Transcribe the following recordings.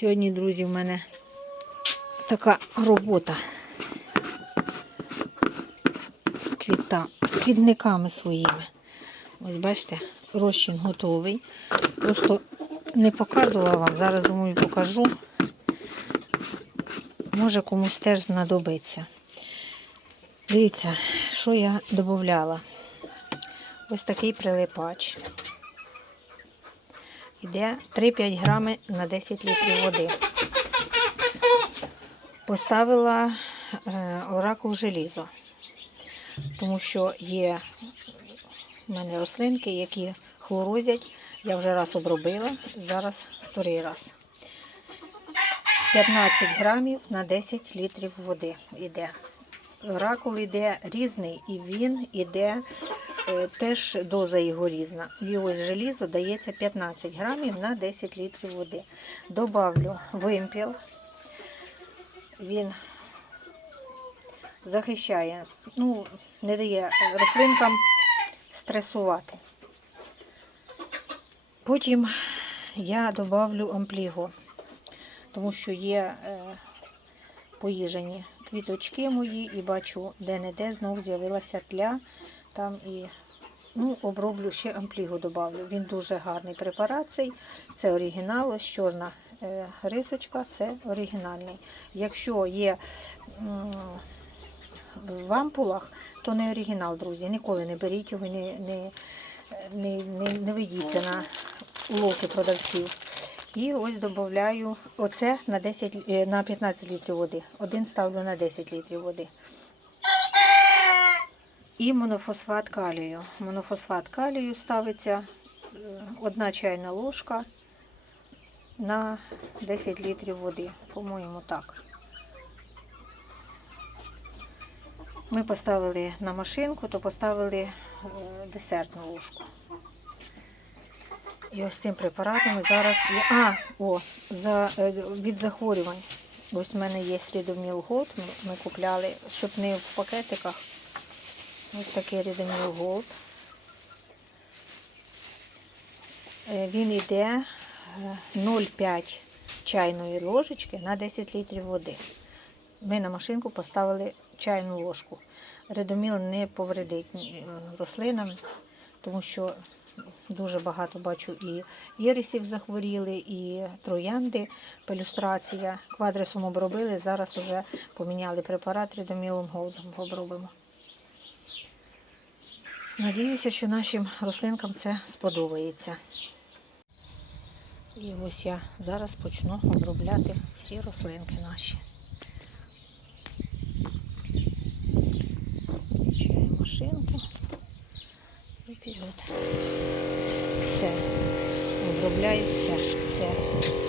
Сьогодні, друзі, в мене така робота з, квіта, з квітниками своїми. Ось бачите, розчин готовий. Просто не показувала вам, зараз думаю покажу. Може комусь теж знадобиться. Дивіться, що я додавала. Ось такий прилипач. Іде 3-5 грами на 10 літрів води. Поставила е, оракул желізо, тому що є в мене рослинки, які хлорозять. Я вже раз обробила, зараз вторий раз. 15 грамів на 10 літрів води йде. Оракул йде різний, і він іде е, теж доза його різна. І ось желізо дається 15 грамів на 10 літрів води. Добавлю вимпіл. Він захищає, ну, не дає рослинкам стресувати. Потім я добавлю ампліго, тому що є е, поїжені квіточки мої і бачу, де-не-де знов з'явилася тля. Там і ну, оброблю ще амплігу добавлю. Він дуже гарний препарат цей. Це оригінал, ось чорна е, рисочка, це оригінальний. Якщо є в ампулах, то не оригінал, друзі. Ніколи не беріть його, не, не, не, не, не ведіться на уловки продавців. І ось додаю оце на 10, е, на 15 літрів води. Один ставлю на 10 літрів води. І монофосфат калію. Монофосфат калію ставиться е, одна чайна ложка на 10 літрів води. По-моєму, так. Ми поставили на машинку, то поставили е, десертну ложку. І ось цим препаратом зараз є. А, о, за, е, від захворювань. Ось в мене є Рідоміл Голд. Ми, ми купляли, щоб не в пакетиках. Ось такий Рідоміл Голд. Е, Він йде е, 0,5 чайної ложечки на 10 літрів води. Ми на машинку поставили чайну ложку. Редоміл не повредить е, рослинам, тому що дуже багато бачу і ірисів захворіли, і троянди, пелюстрація. Квадрисом обробили, зараз вже поміняли препарат редомілом голдом обробимо. Надіюся, що нашим рослинкам це сподобається. І ось я зараз почну обробляти всі рослинки наші. Включаю машинку і вперед. Все. Обробляю все, все.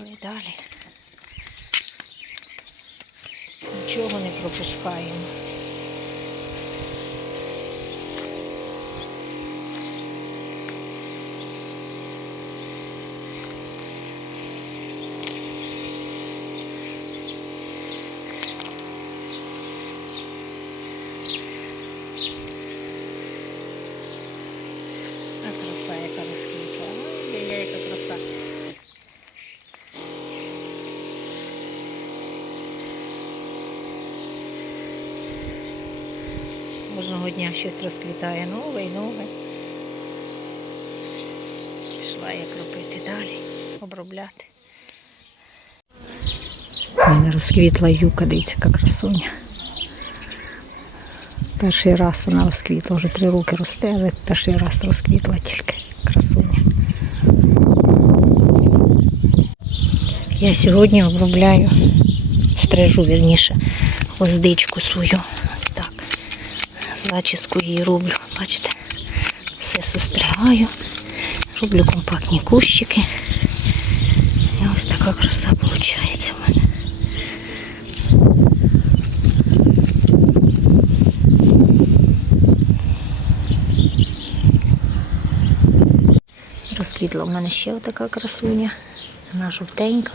Пішли далі. Нічого не пропускаємо. А краса, яка розквітла. Ай, яка краса. Кожного дня щось розквітає нове і нове. Пішла я кропити далі, обробляти. У мене розквітла юка, дивіться, яка красуня. Перший раз вона розквітла, вже три роки росте, але перший раз розквітла тільки красуня. Я сьогодні обробляю, стрижу вірніше, гвоздичку свою. Зачіску її роблю. Бачите? Все состригаю. Роблю компактні кущики. І ось така краса виходить у мене. Розквітла в мене ще отака красуня. Вона жовтенька.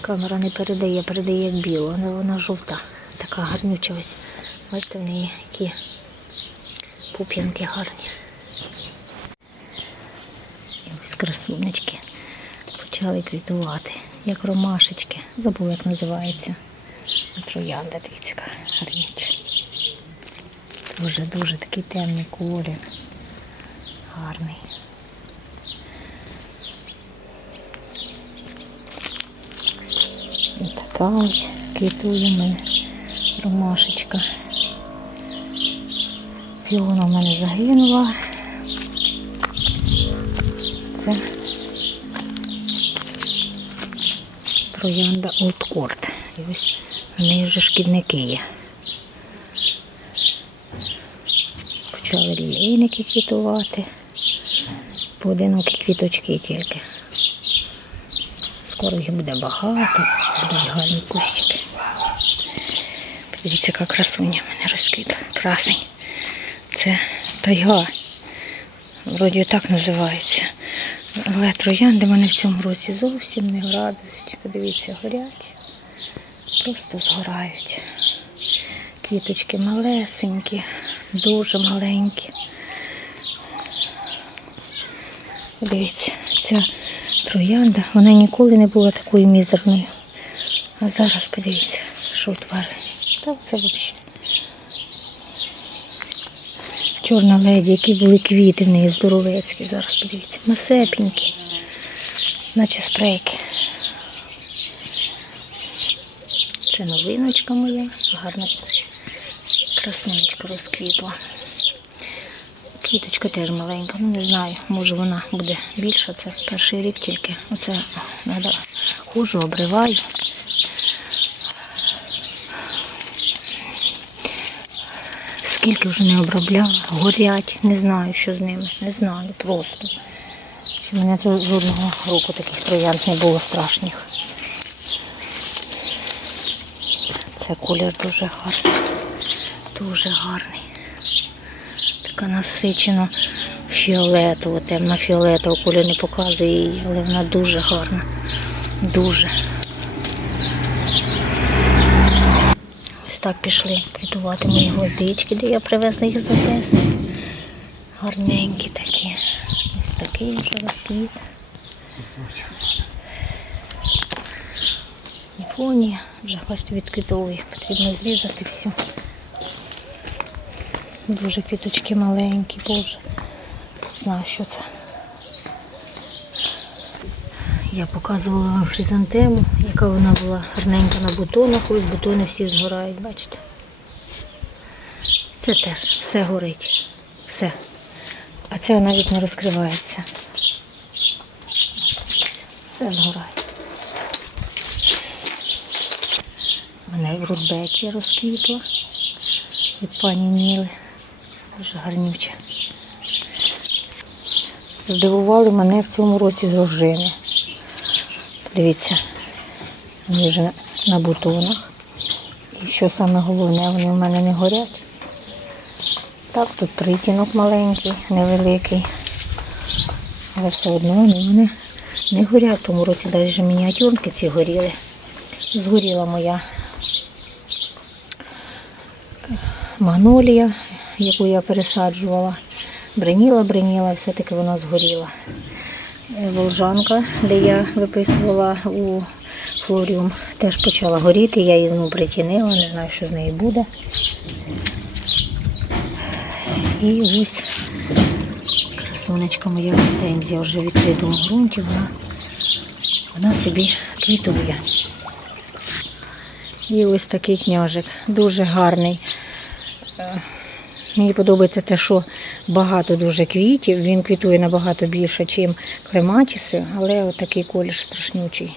Камера не передає, передає як білу, але вона жовта. Така гарнюча ось. Бачите, в неї які пуп'янки гарні. І ось красунечки почали квітувати, як ромашечки. Забула, як називається. Троянда, дивіться, гарнюча. Дуже-дуже такий темний колір. Гарний. І така ось квітує мене ромашечка. Фіона в мене загинула. Це троянда Олдкорт. І ось в неї вже шкідники є. Почали лілейники квітувати. Поодинокі квіточки тільки. Скоро їх буде багато, будуть гарні кущики. Подивіться, яка красуня мене розквітла. Красень. Це тайга. Вроді так називається. Але троянди мене в цьому році зовсім не радують. Подивіться, горять. Просто згорають. Квіточки малесенькі, дуже маленькі. Дивіться, ця троянда, вона ніколи не була такою мізерною. А зараз подивіться, що творить. Та це взагалі. Чорна леді, які були квіти в неї здоровецькі. Зараз подивіться. Масепенькі. Наче спрейки. Це новиночка моя. Гарна красунечка розквітла. Квіточка теж маленька, ну не знаю, може вона буде більша. Це перший рік тільки. Оце треба хожу, обриваю. Скільки вже не обробляла, горять, не знаю, що з ними, не знаю просто. Що мене тут жодного року таких троянд не було страшних. Це колір дуже гарний, дуже гарний. Така насичена фіолетова, темно фіолетова, колір не показує її, але вона дуже гарна. Дуже. Так пішли квітувати мої гвоздички, де я привезла їх з Одеси. Гарненькі такі. Ось такий вже розквіт. Іфонія вже бачите відквітовує. Потрібно зрізати все. Дуже квіточки маленькі, боже. Знаю, що це. Я показувала вам хризантему, яка вона була гарненька на бутонах. Ось бутони всі згорають, бачите? Це теж все горить. Все. А це навіть не розкривається. Все згорає. Мене рудбекія розквітла від пані Ніли. Дуже гарнюча. Здивували мене в цьому році жоржини. Дивіться, вони вже на бутонах. І що саме головне, вони в мене не горять. Так, тут притінок маленький, невеликий. Але все одно вони мене не горять. Тому році навіть мініатюрки ці горіли. Згоріла моя магнолія, яку я пересаджувала. Бреніла, бреніла, все-таки вона згоріла. Е, Волжанка, де я виписувала у флоріум, теж почала горіти. Я її знову притінила, не знаю, що з нею буде. І ось красунечка моя гортензія вже відкритому ґрунті, вона, вона собі квітує. І ось такий княжик, дуже гарний. Е, Мені подобається те, що багато дуже квітів. Він квітує набагато більше, ніж клематіси, але от такий колір страшнючий.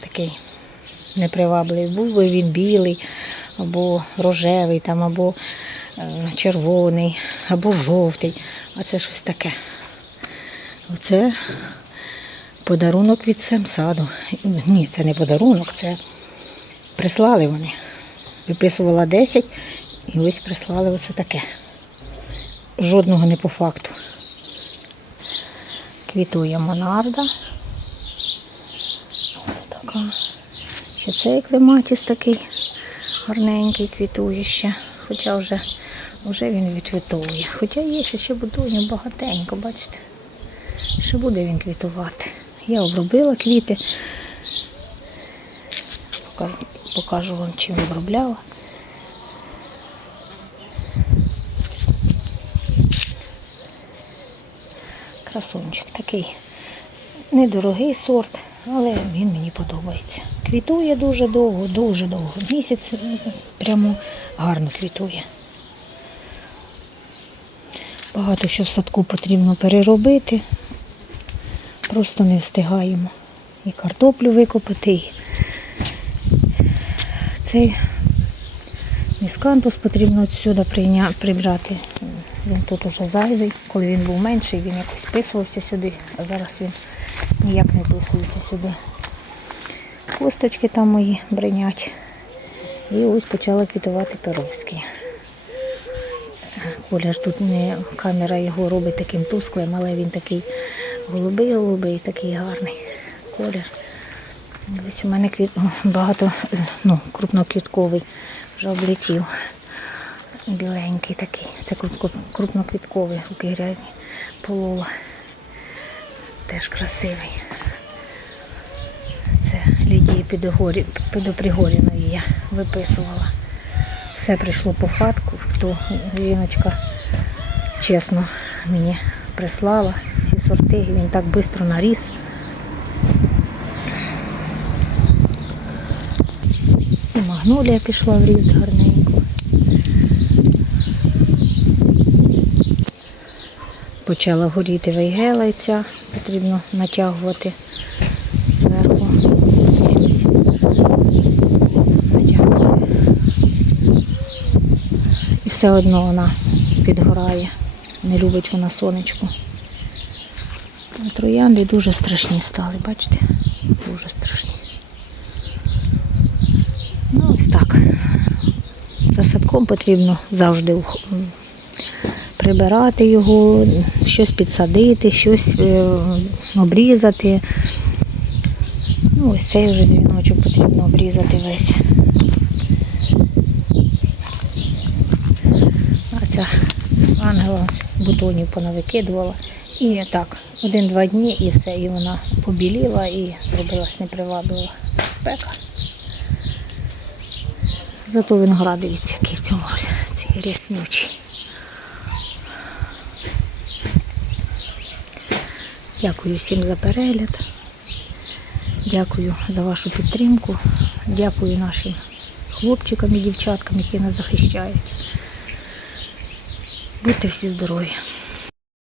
такий непривабливий. Був би він білий, або рожевий, там, або е, червоний, або жовтий. А це щось таке. Оце подарунок від Семсаду. Ні, це не подарунок, це прислали вони. Виписувала 10 і ось прислали оце таке. Жодного не по факту. Квітує монарда. Ось така. Ще цей клематіс такий гарненький квітує ще. Хоча вже, вже він відквітовує. Хоча є ще будунів багатенько, бачите. Ще буде він квітувати. Я обробила квіти. Покажу вам, чим обробляла. Красунчик такий недорогий сорт, але він мені подобається. Квітує дуже довго, дуже довго. Місяць прямо гарно квітує. Багато що в садку потрібно переробити. Просто не встигаємо. І картоплю викопати, цей міскантус потрібно сюди прибрати. Він тут уже зайвий. Коли він був менший, він якось вписувався сюди, а зараз він ніяк не вписується сюди. Косточки там мої бринять. І ось почала квітувати перовський. Коля ж тут не камера його робить таким тусклим, але він такий голубий-голубий, такий гарний колір. Ось у мене квіт... багато ну, крупноквітковий вже облетів. Біленький такий. Це крупноквітковий, руки грязні, полола. Теж красивий. Це Лідії. Підопригоріної я виписувала. Все прийшло по факту, то жіночка чесно мені прислала всі сорти, він так швидко наріс. І магнолія пішла в ріст гарненько. Почала горіти вейгелайця, потрібно натягувати зверху. Натягнути. І все одно вона підгорає. Не любить вона сонечку. Троянди дуже страшні стали, бачите? Дуже страшні. Ну, ось так. За садком потрібно завжди прибирати його, щось підсадити, щось е, обрізати. Ну, ось цей вже дзвіночок потрібно обрізати весь. А ця ангела ось бутонів понавикидувала. І так, один-два дні і все, і вона побіліла і зробилась неприваблива спека. Зато виноград, дивіться, який в цьому році, цей ряснючий. Дякую всім за перегляд. Дякую за вашу підтримку. Дякую нашим хлопчикам і дівчаткам, які нас захищають. Будьте всі здорові.